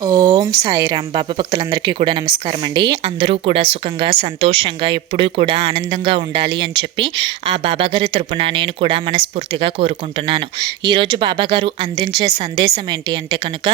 ఓం సాయిరామ్. బాబా భక్తులందరికీ కూడా నమస్కారం అండి. అందరూ కూడా సుఖంగా సంతోషంగా ఎప్పుడూ కూడా ఆనందంగా ఉండాలి అని చెప్పి ఆ బాబాగారి తరపున నేను కూడా మనస్ఫూర్తిగా కోరుకుంటున్నాను. ఈరోజు బాబాగారు అందించే సందేశం ఏంటి అంటే కనుక,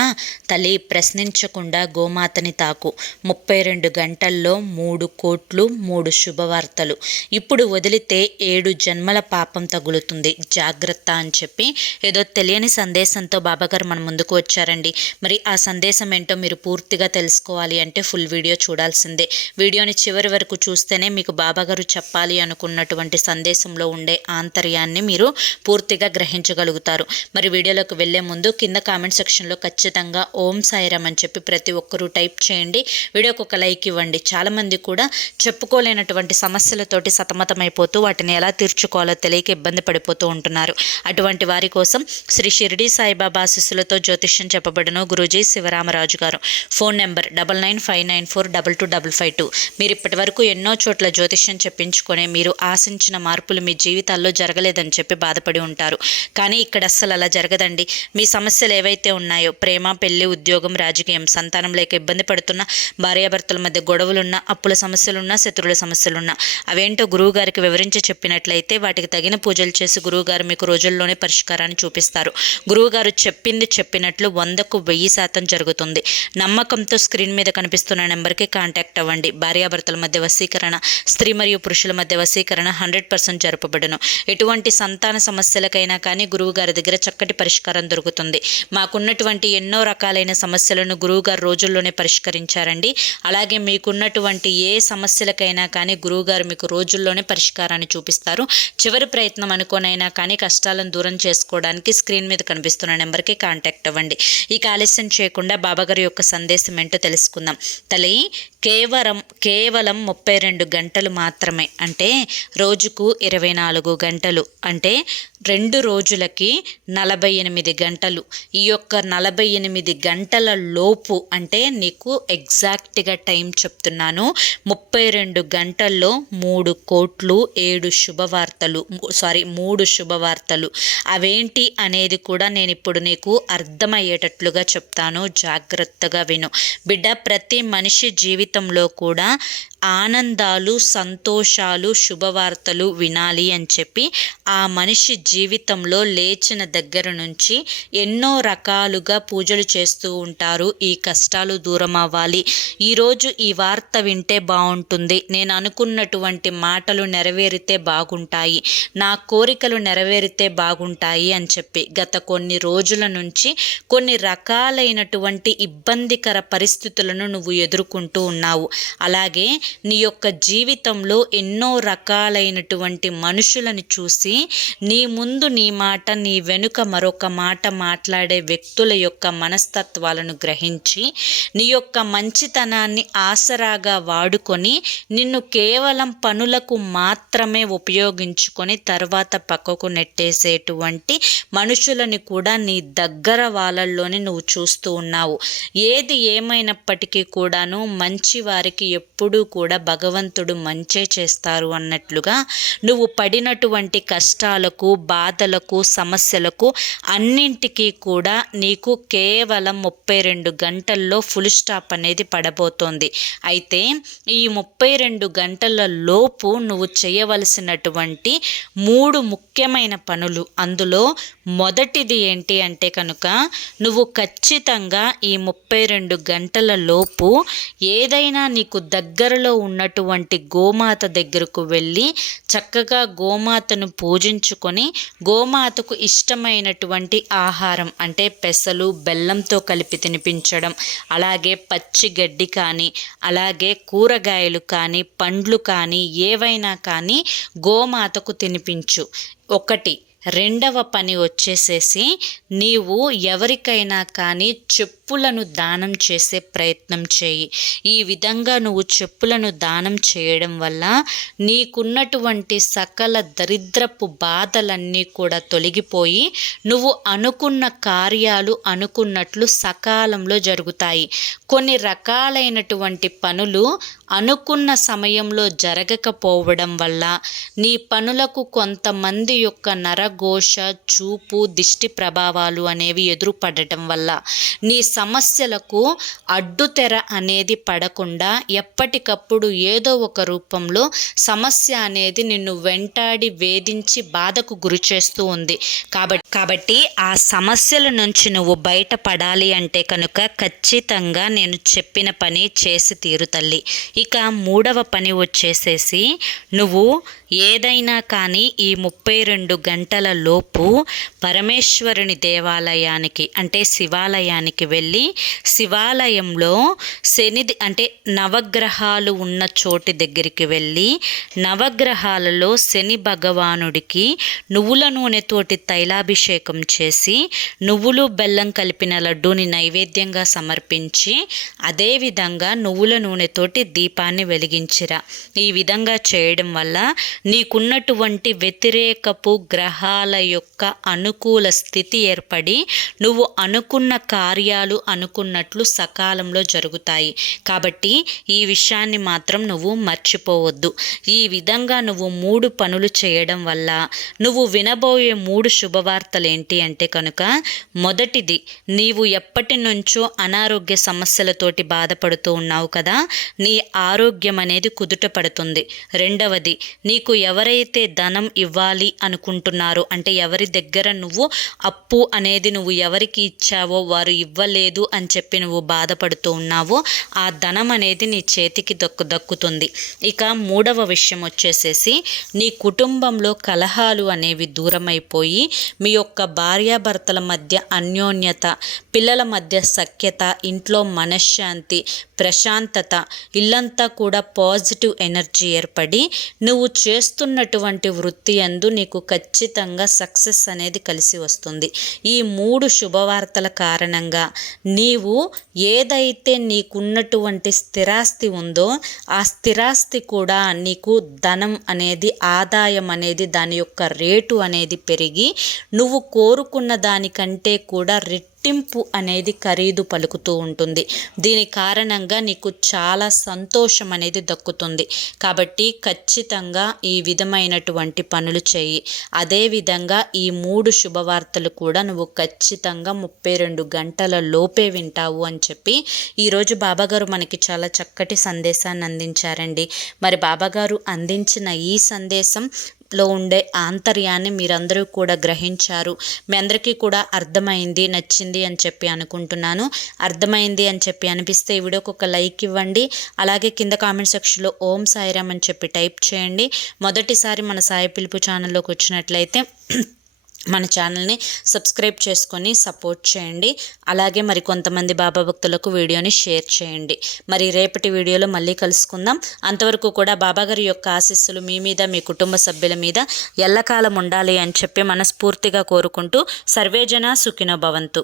తల్లి ప్రశ్నించకుండా గోమాతని తాకు, 32 గంటల్లో 3 కోట్లు 3 శుభవార్తలు, ఇప్పుడు వదిలితే 7 జన్మల పాపం తగులుతుంది, జాగ్రత్త అని చెప్పి ఏదో తెలియని సందేశంతో బాబాగారు మన ముందుకు వచ్చారండి. మరి ఆ సందేశం ఏంటో మీరు పూర్తిగా తెలుసుకోవాలి అంటే ఫుల్ వీడియో చూడాల్సిందే. వీడియోని చివరి వరకు చూస్తేనే మీకు బాబాగారు చెప్పాలి అనుకున్నటువంటి సందేశంలో ఉండే ఆంతర్యాన్ని మీరు పూర్తిగా గ్రహించగలుగుతారు. మరి వీడియోలోకి వెళ్లే ముందు కింద కామెంట్ సెక్షన్లో ఖచ్చితంగా ఓం సాయిరామ్ అని చెప్పి ప్రతి ఒక్కరూ టైప్ చేయండి. వీడియోకి ఒక లైక్ ఇవ్వండి. చాలామంది కూడా చెప్పుకోలేనటువంటి సమస్యలతోటి సతమతమైపోతూ వాటిని ఎలా తీర్చుకోవాలో తెలియక ఇబ్బంది పడిపోతూ ఉంటున్నారు. అటువంటి వారి కోసం శ్రీ షిరిడి సాయిబాబా ఆశీస్సులతో జ్యోతిష్యం చెప్పబడును. గురూజీ శివరామరాజు గారు. Phone number 9959942252. మీరు ఇప్పటి వరకు ఎన్నో చోట్ల జ్యోతిష్యం చెప్పించుకొని మీరు ఆశించిన మార్పులు మీ జీవితాల్లో జరగలేదని చెప్పి బాధపడి ఉంటారు. కానీ ఇక్కడ అస్సలు అలా జరగదండి. మీ సమస్యలు ఏవైతే ఉన్నాయో, ప్రేమ, పెళ్లి, ఉద్యోగం, రాజకీయం, సంతానం లేక ఇబ్బంది పడుతున్న, భార్యాభర్తల మధ్య గొడవలున్నా, అప్పుల సమస్యలున్నా, శత్రువుల సమస్యలున్నా, అవేంటో గురువు గారికి వివరించి చెప్పినట్లయితే వాటికి తగిన పూజలు చేసి గురువుగారు మీకు రోజుల్లోనే పరిష్కారాన్ని చూపిస్తారు. గురువుగారు చెప్పింది చెప్పినట్లు 100కు 1000% జరుగుతుంది. నమ్మకంతో స్క్రీన్ మీద కనిపిస్తున్న నెంబర్కి కాంటాక్ట్ అవ్వండి. భార్యాభర్తల మధ్య వశీకరణ, స్త్రీ మరియు పురుషుల మధ్య వశీకరణ 100% జరపబడును. ఎటువంటి సంతాన సమస్యలకైనా కానీ గురువు గారి దగ్గర చక్కటి పరిష్కారం దొరుకుతుంది. మాకున్నటువంటి ఎన్నో రకాలైన సమస్యలను గురువుగారు రోజుల్లోనే పరిష్కరించారండి. అలాగే మీకున్నటువంటి ఏ సమస్యలకైనా కానీ గురువుగారు మీకు రోజుల్లోనే పరిష్కారాన్ని చూపిస్తారు. చివరి ప్రయత్నం అనుకోనైనా కానీ కష్టాలను దూరం చేసుకోవడానికి స్క్రీన్ మీద కనిపిస్తున్న నెంబర్కి కాంటాక్ట్ అవ్వండి. ఇక ఆలస్యం చేయకుండా బాబాగారి యొక్క సందేశం ఏంటో తెలుసుకుందాం. తల్లి, కేవలం 32 గంటలు మాత్రమే, అంటే రోజుకు 24 గంటలు, అంటే 2 రోజులకి 48 గంటలు. ఈ యొక్క 48 గంటల లోపు, అంటే నీకు ఎగ్జాక్ట్గా టైం చెప్తున్నాను, 32 గంటల్లో 3 కోట్లు 7 శుభవార్తలు, 3 శుభవార్తలు. అవేంటి అనేది కూడా నేను ఇప్పుడు నీకు అర్థమయ్యేటట్లుగా చెప్తాను, జాగ్రత్తగా విను బిడ్డ. ప్రతి మనిషి జీవితంలో కూడా ఆనందాలు, సంతోషాలు, శుభవార్తలు వినాలి అని చెప్పి ఆ మనిషి జీవితంలో లేచిన దగ్గర నుంచి ఎన్నో రకాలుగా పూజలు చేస్తూ ఉంటారు. ఈ కష్టాలు దూరం అవ్వాలి, ఈరోజు ఈ వార్త వింటే బాగుంటుంది, నేను అనుకున్నటువంటి మాటలు నెరవేరితే బాగుంటాయి, నా కోరికలు నెరవేరితే బాగుంటాయి అని చెప్పి గత కొన్ని రోజుల నుంచి కొన్ని రకాలైనటువంటి ఇబ్బందికర పరిస్థితులను నువ్వు ఎదుర్కొంటూ ఉన్నావు. అలాగే నీ యొక్క జీవితంలో ఎన్నో రకాలైనటువంటి మనుషులను చూసి నీ ముందు నీ మాట, నీ వెనుక మరొక మాట మాట్లాడే వ్యక్తుల యొక్క మనస్తత్వాలను గ్రహించి నీ యొక్క మంచితనాన్ని ఆసరాగా వాడుకొని నిన్ను కేవలం పనులకు మాత్రమే ఉపయోగించుకొని తర్వాత పక్కకు నెట్టేసేటువంటి మనుషులని కూడా నీ దగ్గర వాళ్ళల్లోనే నువ్వు చూస్తూ ఉన్నావు. ఏది ఏమైనప్పటికీ కూడాను మంచి వారికి ఎప్పుడూ కూడా భగవంతుడు మంచే చేస్తారు అన్నట్లుగా నువ్వు పడినటువంటి కష్టాలకు, బాధలకు, సమస్యలకు అన్నింటికీ కూడా నీకు కేవలం 32 గంటల్లో ఫుల్ స్టాప్ అనేది పడబోతోంది. అయితే ఈ 32 గంటల లోపు నువ్వు చేయవలసినటువంటి 3 ముఖ్యమైన పనులు, అందులో మొదటిది ఏంటి అంటే కనుక, నువ్వు ఖచ్చితంగా ఈ 32 గంటల లోపు ఏదైనా నీకు దగ్గరలో ఉన్నటువంటి గోమాత దగ్గరకు వెళ్ళి చక్కగా గోమాతను పూజించుకొని గోమాతకు ఇష్టమైనటువంటి ఆహారం, అంటే పెసలు, బెల్లంతో కలిపి తినిపించడం, అలాగే పచ్చి గడ్డి కానీ, అలాగే కూరగాయలు కానీ, పండ్లు కానీ, ఏవైనా కానీ గోమాతకు తినిపించు. ఒకటి. రెండవ పని వచ్చేసేసి, నీవు ఎవరికైనా కానీ చెప్పులను దానం చేసే ప్రయత్నం చేయి. ఈ విధంగా నువ్వు చెప్పులను దానం చేయడం వల్ల నీకున్నటువంటి సకల దరిద్రపు బాధలన్నీ కూడా తొలగిపోయి నువ్వు అనుకున్న కార్యాలు అనుకున్నట్లు సకాలంలో జరుగుతాయి. కొన్ని రకాలైనటువంటి పనులు అనుకున్న సమయంలో జరగకపోవడం వల్ల నీ పనులకు కొంతమంది యొక్క నరఘోష, చూపు, దిష్టి ప్రభావాలు అనేవి ఎదురుపడటం వల్ల నీ సమస్యలకు అడ్డుతెర అనేది పడకుండా ఎప్పటికప్పుడు ఏదో ఒక రూపంలో సమస్య అనేది నిన్ను వెంటాడి వేధించి బాధకు గురి చేస్తూ ఉంది. కాబట్టి ఆ సమస్యల నుంచి నువ్వు బయటపడాలి అంటే కనుక ఖచ్చితంగా నేను చెప్పిన పని చేసి తీరు తల్లి. ఇక 3వ పని వచ్చేసేసి నువ్వు ఏదైనా కానీ ఈ 32 గంటల లోపు పరమేశ్వరుని దేవాలయానికి అంటే శివాలయానికి వెళ్ళి శివాలయంలో అంటే నవగ్రహాలు ఉన్న చోటి దగ్గరికి వెళ్ళి నవగ్రహాలలో శని భగవానుడికి నువ్వుల నూనెతోటి తైలాభిషేకం చేసి నువ్వులు బెల్లం కలిపిన లడ్డూని నైవేద్యంగా సమర్పించి అదేవిధంగా నువ్వుల నూనెతోటి దీపాన్ని వెలిగించిరా. ఈ విధంగా చేయడం వల్ల నీకున్నటువంటి వ్యతిరేకపు గ్రహాల యొక్క అనుకూల స్థితి ఏర్పడి నువ్వు అనుకున్న కార్యాలు అనుకున్నట్లు సకాలంలో జరుగుతాయి. కాబట్టి ఈ విషయాన్ని మాత్రం నువ్వు మర్చిపోవద్దు. ఈ విధంగా నువ్వు 3 పనులు చేయడం వల్ల నువ్వు వినబోయే 3 శుభవార్తలు ఏంటి అంటే కనుక మొదటిది, నీవు ఎప్పటి నుంచో అనారోగ్య సమస్యలతోటి బాధపడుతూ ఉన్నావు కదా, నీ ఆరోగ్యం అనేది కుదుట పడుతుంది. రెండవది, నీకు ఎవరైతే ధనం ఇవ్వాలి అనుకుంటున్నారో అంటే ఎవరి దగ్గర నువ్వు అప్పు అనేది నువ్వు ఎవరికి ఇచ్చావో వారు ఇవ్వలేదు అని చెప్పి నువ్వు బాధపడుతూ ఉన్నావో ఆ ధనం అనేది నీ చేతికి దక్కుతుంది. ఇక 3వ విషయం వచ్చేసేసి నీ కుటుంబంలో కలహాలు అనేవి దూరమైపోయి మీ యొక్క భార్యాభర్తల మధ్య అన్యోన్యత, పిల్లల మధ్య సఖ్యత, ఇంట్లో మనశ్శాంతి, ప్రశాంతత, ఇల్లంతా కూడా పాజిటివ్ ఎనర్జీ ఏర్పడి నువ్వు చేస్తున్నటువంటి వృత్తి యందు నీకు ఖచ్చితంగా సక్సెస్ అనేది కలిసి వస్తుంది. ఈ 3 శుభవార్తల కారణంగా నీవు ఏదైతే నీకున్నటువంటి స్థిరాస్తి ఉందో ఆ స్థిరాస్తి కూడా నీకు ధనం అనేది ఆదాయం అనేది దాని యొక్క రేటు అనేది పెరిగి నువ్వు కోరుకున్న దానికంటే కూడా రెట్టింపు అనేది ఖరీదు పలుకుతూ ఉంటుంది. దీని కారణంగా నీకు చాలా సంతోషం అనేది దక్కుతుంది. కాబట్టి ఖచ్చితంగా ఈ విధమైనటువంటి పనులు చేయి. అదేవిధంగా ఈ 3 శుభవార్తలు కూడా నువ్వు ఖచ్చితంగా 32 గంటల లోపే వింటావు అని చెప్పి ఈరోజు బాబాగారు మనకి చాలా చక్కటి సందేశాన్ని అందించారండి. మరి బాబాగారు అందించిన ఈ సందేశం లో ఉండే ఆంతర్యాన్ని మీరందరూ కూడా గ్రహించారు. మీ అందరికీ కూడా అర్థమైంది, నచ్చింది అని చెప్పి అనుకుంటున్నాను. అర్థమైంది అని చెప్పి అనిపిస్తే ఈ వీడియోకి ఒక లైక్ ఇవ్వండి. అలాగే కింద కామెంట్ సెక్షన్లో ఓం సాయిరామ్ అని చెప్పి టైప్ చేయండి. మొదటిసారి మన సాయి పిలుపు ఛానల్లోకి వచ్చినట్లయితే మన ఛానల్ని సబ్స్క్రైబ్ చేసుకొని సపోర్ట్ చేయండి. అలాగే మరి కొంతమంది బాబా భక్తులకు వీడియోని షేర్ చేయండి. మరి రేపటి వీడియోలో మళ్ళీ కలుసుకుందాం. అంతవరకు కూడా బాబాగారి యొక్క ఆశీస్సులు మీ మీద, మీ కుటుంబ సభ్యుల మీద ఎల్లకాలం ఉండాలి అని చెప్పి మనస్ఫూర్తిగా కోరుకుంటూ సర్వేజన సుఖినో భవంతు.